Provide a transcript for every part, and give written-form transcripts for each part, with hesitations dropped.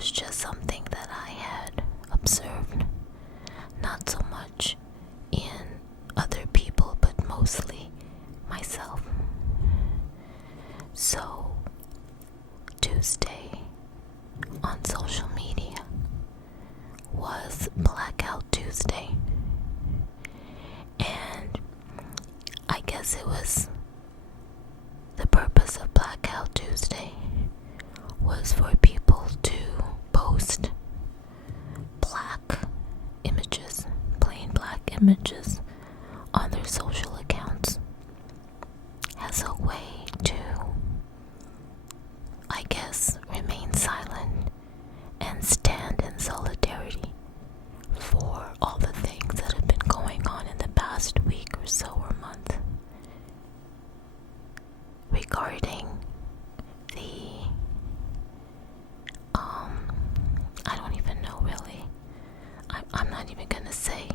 was just something that I had observed, not so much in other people, but mostly myself. So, Tuesday on social media was Blackout Tuesday, and I guess it was the purpose of Blackout Tuesday was for people to post black images, plain black images, on their social accounts as a way to, I guess, remain silent and stand in solidarity for all the things that have been going on in the past week or so or month regarding the I don't even know really. I'm not even gonna say,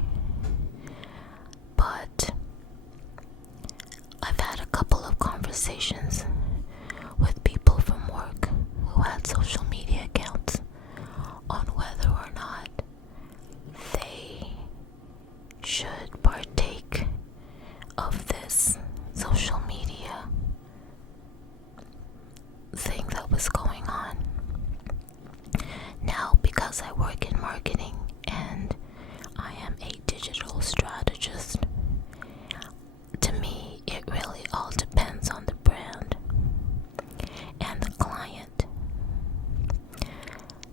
but I've had a couple of conversations with people from work who had social media accounts on whether or not they should partake of this social media thing that was going on. Now, because I work in marketing and I am a digital strategist, to me it really all depends on the brand and the client.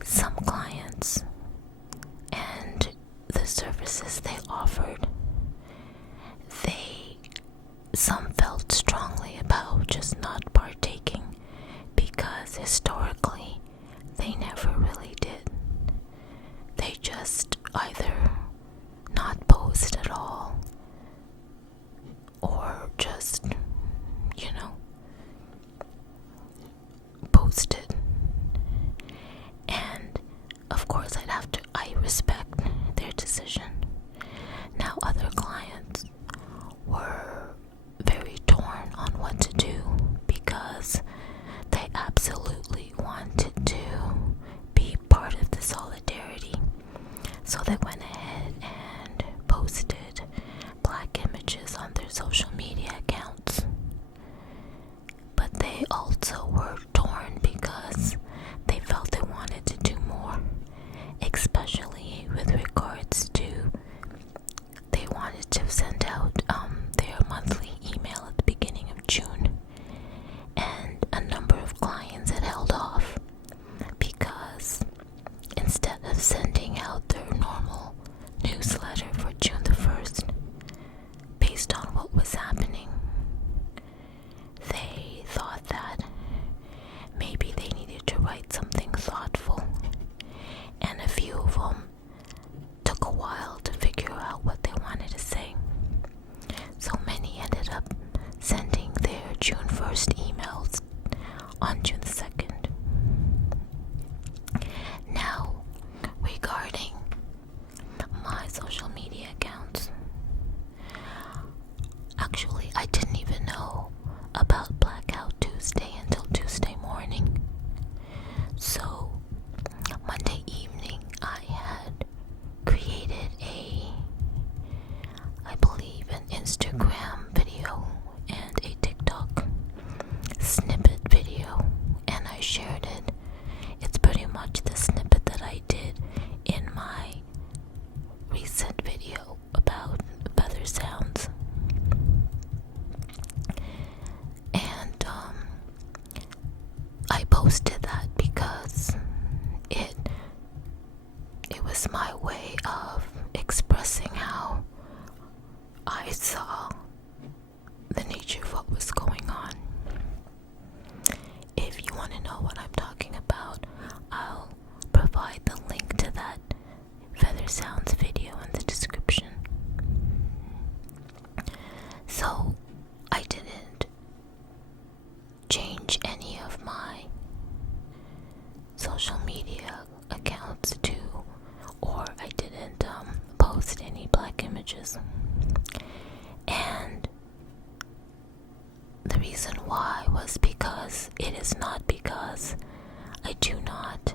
Some clients and the services they offered, some felt strongly about just not partaking because historically they never really did. They just either not post at all or just, posted. And of course I respect their decision. Now other clients were very torn on what to do because they absolutely wanted to be part of the solidarity. So they went ahead and posted black images on their social media accounts. But they also were torn because they felt they wanted to do more, especially with regards to they wanted to send out their monthly email at the beginning of June, and a number of clients had held off because instead of sending out their normal newsletter for June the 1st, based on what was happening, they thought that maybe they needed to write something thoughtful, and a few of them took a while to figure out what they wanted to say. So many ended up sending their June 1st emails on June the 2nd. Now, regarding my social media accounts, actually I didn't even know about Blackout Tuesday until Tuesday morning. So Monday evening I had created I believe an Instagram video and a TikTok snippet video, and I shared it. It's pretty much the snippet that I did in my recent video about feather sounds. And I posted that because it was my way of expressing how I saw the nature of what was going on. If you want to know what I'm talking about, I'll provide the link to that feather sounds video in the description. So I didn't change any of my social media accounts to, or I didn't post any black images. And the reason why was because it is not because I do not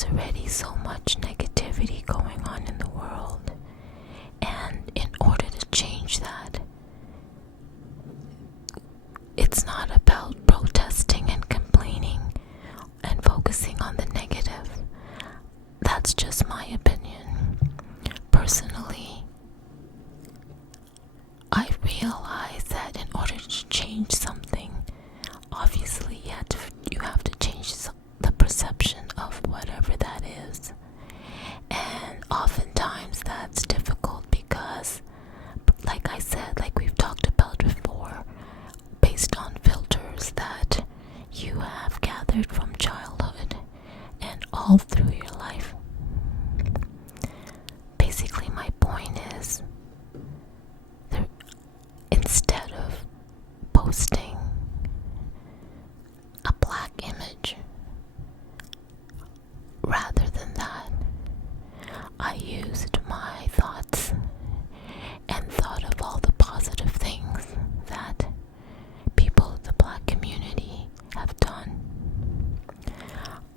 there's already so much negativity going on in the world, and in order to change that, it's not about protesting and complaining and focusing on the negative. That's just my opinion. Personally, I realize that in order to change something, obviously you have to change the perception of whatever that is. And oftentimes that's difficult because, like I said, like we've talked about before, based on filters that you have gathered from childhood and all through your life. Basically, my point is, instead of posting a black image, rather than that, I used my thoughts and thought of all the positive things that people of the black community have done.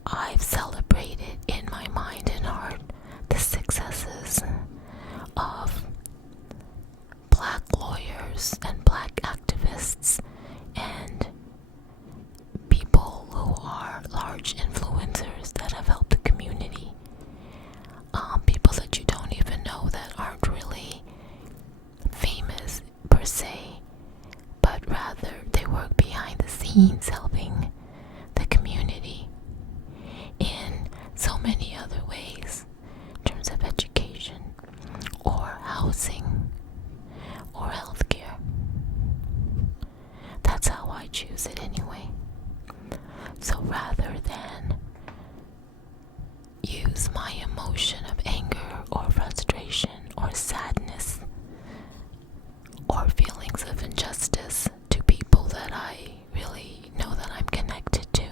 I've celebrated in my mind and heart the successes of black lawyers and black activists and people who are large influencers that have helped the community. People that you don't even know that aren't really famous per se, but rather they work behind the scenes helping the community in so many other ways, in terms of education or housing or healthcare. That's how I choose it anyway. So rather than use my emotion of anger or frustration or sadness or feelings of injustice to people that I really know that I'm connected to,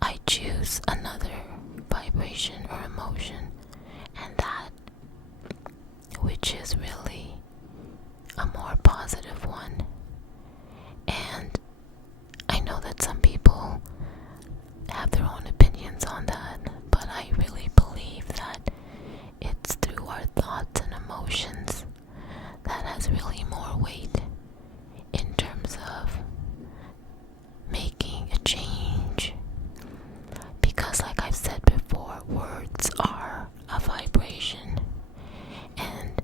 I choose another vibration or emotion, and that which is really a more positive one. And I know that some people have their own opinions on that, but I really believe that it's through our thoughts and emotions that has really more weight in terms of making a change. Because like I've said before, words are a vibration, and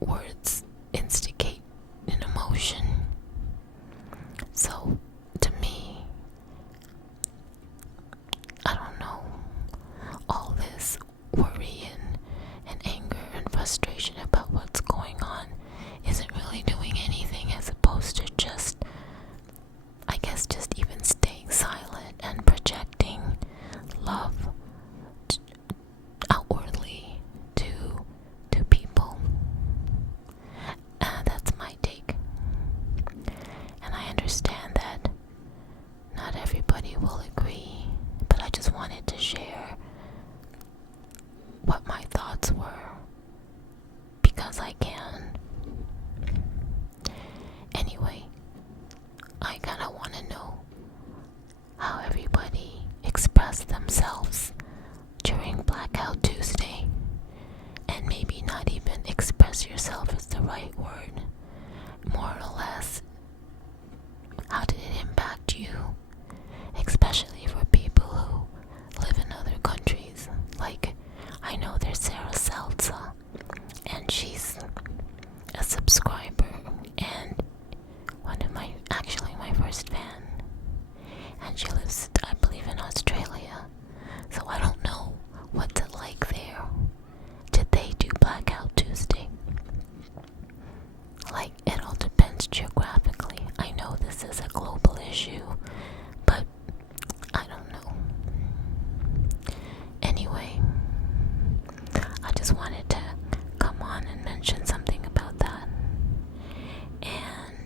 words instigate an emotion. So to me, I don't know, all this worry and anger and frustration about what's going on isn't really doing anything, as opposed to just, I guess, just even staying silent and projecting love outwardly to people. That's my take. And I understand that not everybody will agree, but I just wanted to share what my thoughts were, because I can. Anyway, I kind of want to know how everybody expressed themselves during Blackout Tuesday. And maybe not even express yourself is the right word. More or less, how did it impact you? Especially for people who live in other countries. Like, I know there's Sarah Salsa, and she's a subscriber and my first fan. And she lives, I believe, in Australia. So I don't know what's it like there. Did they do Blackout Tuesday? Like, it all depends geographically. I know this is a global issue, but I don't know. Anyway, I just wanted to come on and mention something about that. And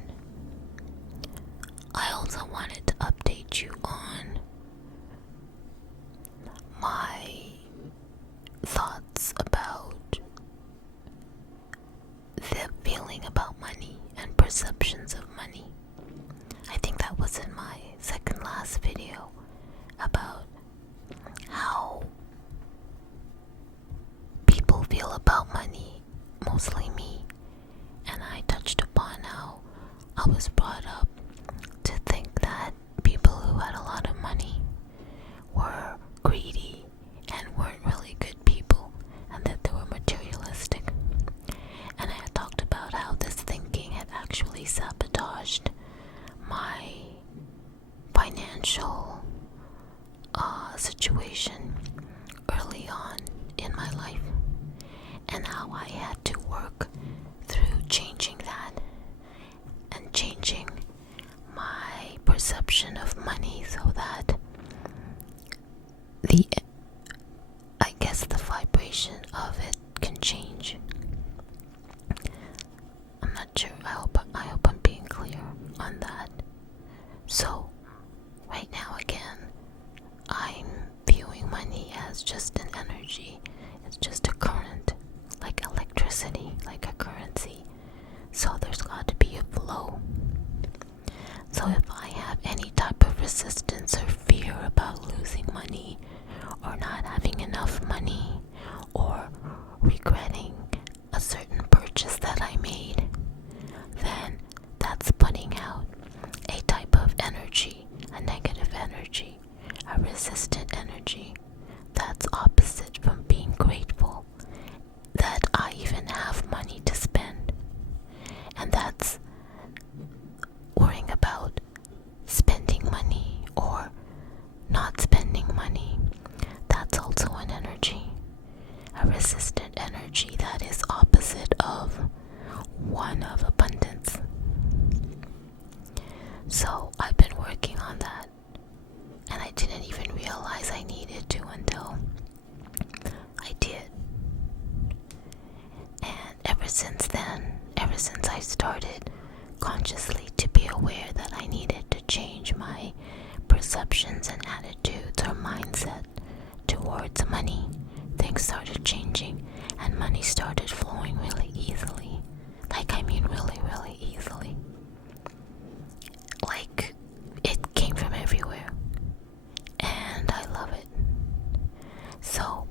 I also wanted to update you on my thoughts about the feeling about money and perceptions of money. I think that was in my second last video about how greedy and weren't really good people, and that they were materialistic. And I had talked about how this thinking had actually sabotaged my financial situation early on in my life, and how I had to work through changing that and changing my perception of money so that the vibration of it can change. I'm not sure. I hope I'm being clear on that. So right now, again, I'm viewing money as just an energy. It's just a current, like electricity, like a currency. So there's got to be a flow. So if I have any type of resistance or fear about losing money, or not having enough money, or regretting a certain purchase that I made, then that's putting out a type of energy, a negative energy, a resistant energy that's opposite from being grateful that I even have money to spend. And that's worrying about spending money or not spending money. That's also an energy, a resistant energy that is opposite of one of abundance. So I've been working on that, and I didn't even realize I needed to until I did. And ever since then, ever since I started consciously to be aware that I needed to change my perceptions and attitudes or mindset towards money, things started changing and money started flowing really easily. Really, really easily. Like, it came from everywhere. And I love it. So,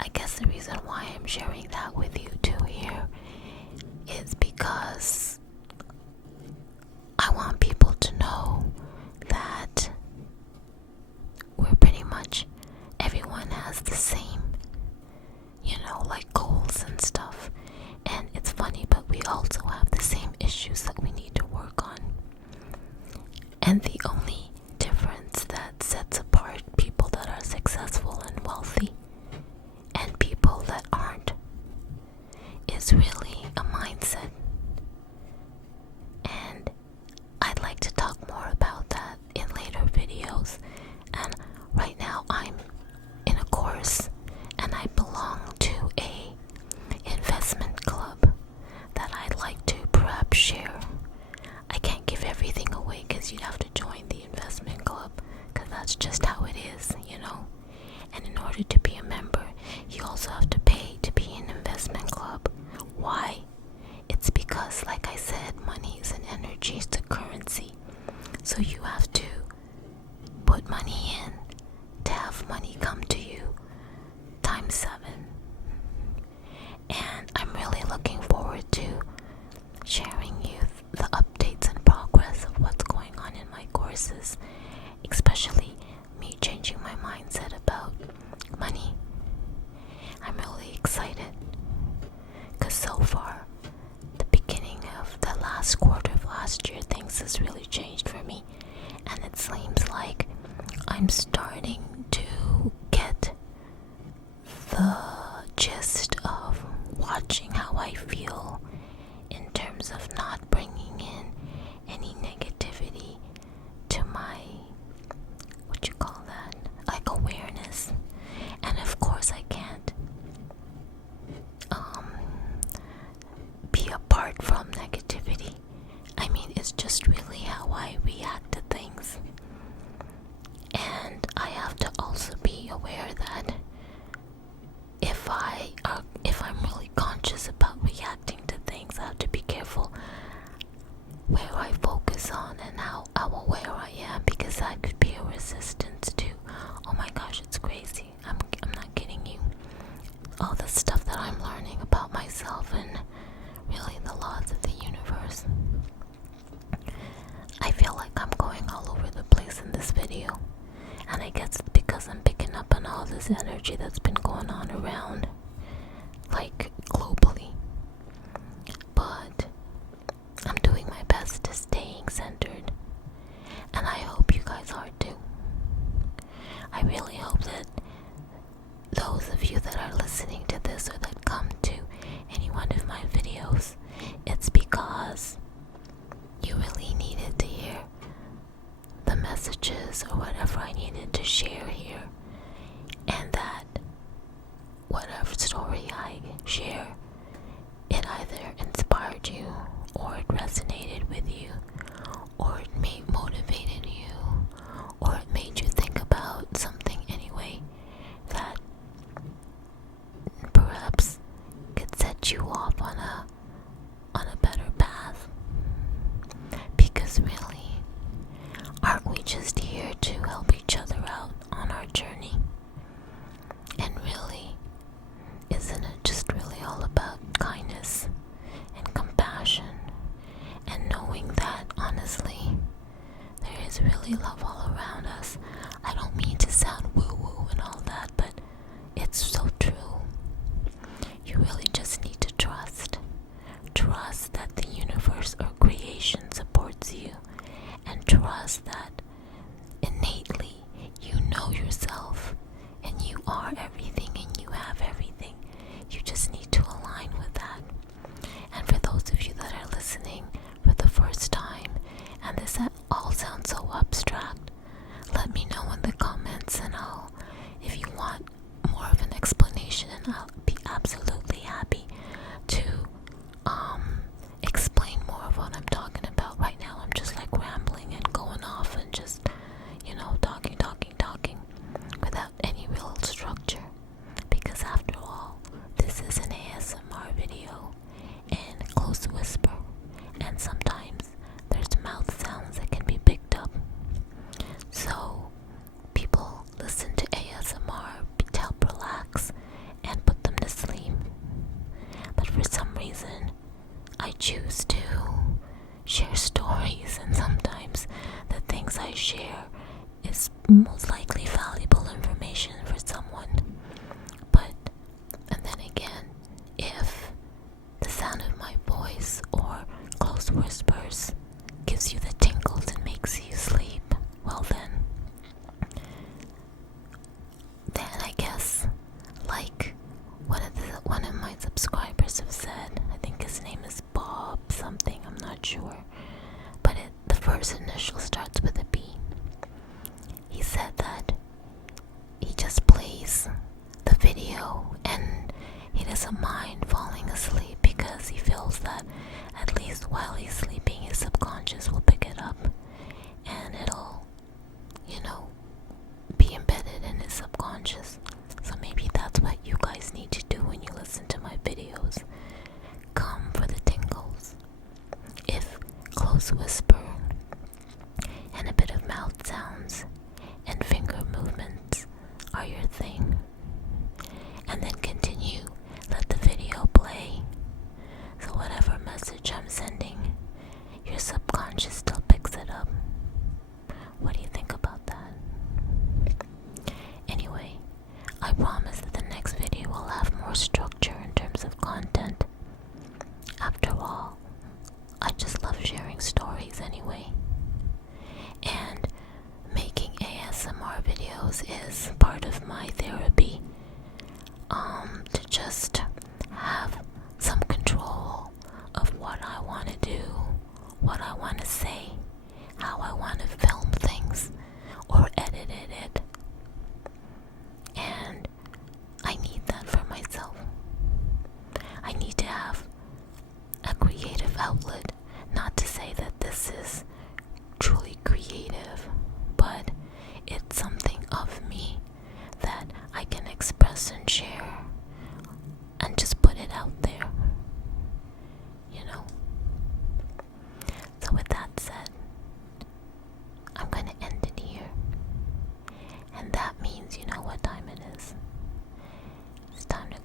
I guess the reason why I'm sharing that with you too here is because I want people to know that we're pretty much, everyone has the same, like goals and stuff. And it's funny, but we also have the same issues that we need to work on. And the only difference that sets apart people that are successful and wealthy and people that aren't is really a mindset. And I'd like to talk more about that in later videos. And right now I'm in a course and I belong to a investment club that I'd like to perhaps share. I can't give everything away because you'd have to join the investment club, because that's just how it is, And in order to be a member, you also have to pay to be an investment club. Why? It's because, like I said, money is an energy, it's a currency. So you have to put money in to have money come to you times 7. And I'm really looking forward to sharing you the updates and progress of what's going on in my courses, especially me changing my mindset about money. I'm really excited because so far, the beginning of the last quarter of last year, things has really changed for me, and it seems like I'm starting to get the gist of watching how I feel in terms of not bringing in any negativity to my, like awareness. And of course I can't be apart from negativity. I mean, it's just really how I react to things. And I have to also be aware that if I'm really conscious about reacting to things, I have to be careful where I focus on and how aware I am, because that could be a resistance to, oh my gosh, it's crazy. I'm not kidding you. All the stuff that I'm learning about myself and really the laws of the universe. I feel like I'm going all over the place in this video, and I guess it's because this energy that's been going on around, like globally. But I'm doing my best to staying centered, and I hope you guys are too. I really hope that those of you that are listening to this or that come to any one of my videos, it's because you really needed to hear the messages or whatever I needed to share here, and that whatever story I share, it either inspired you, or it resonated with you, or it motivated you, or it made you think about something anyway that perhaps could set you off on a better path. Because really, aren't we just here to help each other out on our journey? And really, isn't it just really all about kindness and compassion, and knowing that honestly there is really love all around us? I don't mean to sound woo-woo and all that, but it's so true. You really just need to trust that the universe or creation supports you, and trust that innately you know yourself, and you are everything, and you have everything. You just need to align with that. And for those of you that are listening for the first time, and this all sounds so abstract, let me know in the comments, and if you want more of an explanation, and I'll be absolutely happy to explain more of what I'm talking about. Right now I'm just like rambling and going off and just, talking without any real structure, because after all, this is an ASMR video and close whisper, and sometimes there's mouth sounds that can be picked up. So people listen to ASMR to help relax and put them to sleep. But for some reason, I choose to share stories, and sometimes the things I share is most likely valuable information for someone. And then again, if the sound of my voice or close whispers gives you the tingles and makes you sleep, well then I guess, like one of my subscribers have said, I think his name is Bob something, I'm not sure, but the first initial starts with a B. He said that he just plays the video and he doesn't mind falling asleep, because he feels that at least while he's sleeping, his subconscious will pick it up, and it'll, be embedded in his subconscious. So maybe that's what you guys need to do when you listen to my videos. Come for the tingles. If close whisper and a bit of mouth sounds and finger movements are your thing, and then continue, let the video play. So whatever message I'm sending, your subconscious still picks it up. What do you think about that? Anyway, I promise that the next video will have more structure in terms of content. After all, I just love sharing stories anyway. And making ASMR videos is part of my therapy. To just have some control of what I want to do, what I want to say, how I want to film things or edit it. And I need that for myself. I need to have a creative outlet. Not to say that this is truly creative, but it's something of me that I can express and share and just put it out there. So with that said, I'm gonna end it here. And that means you know what time it is. It's time to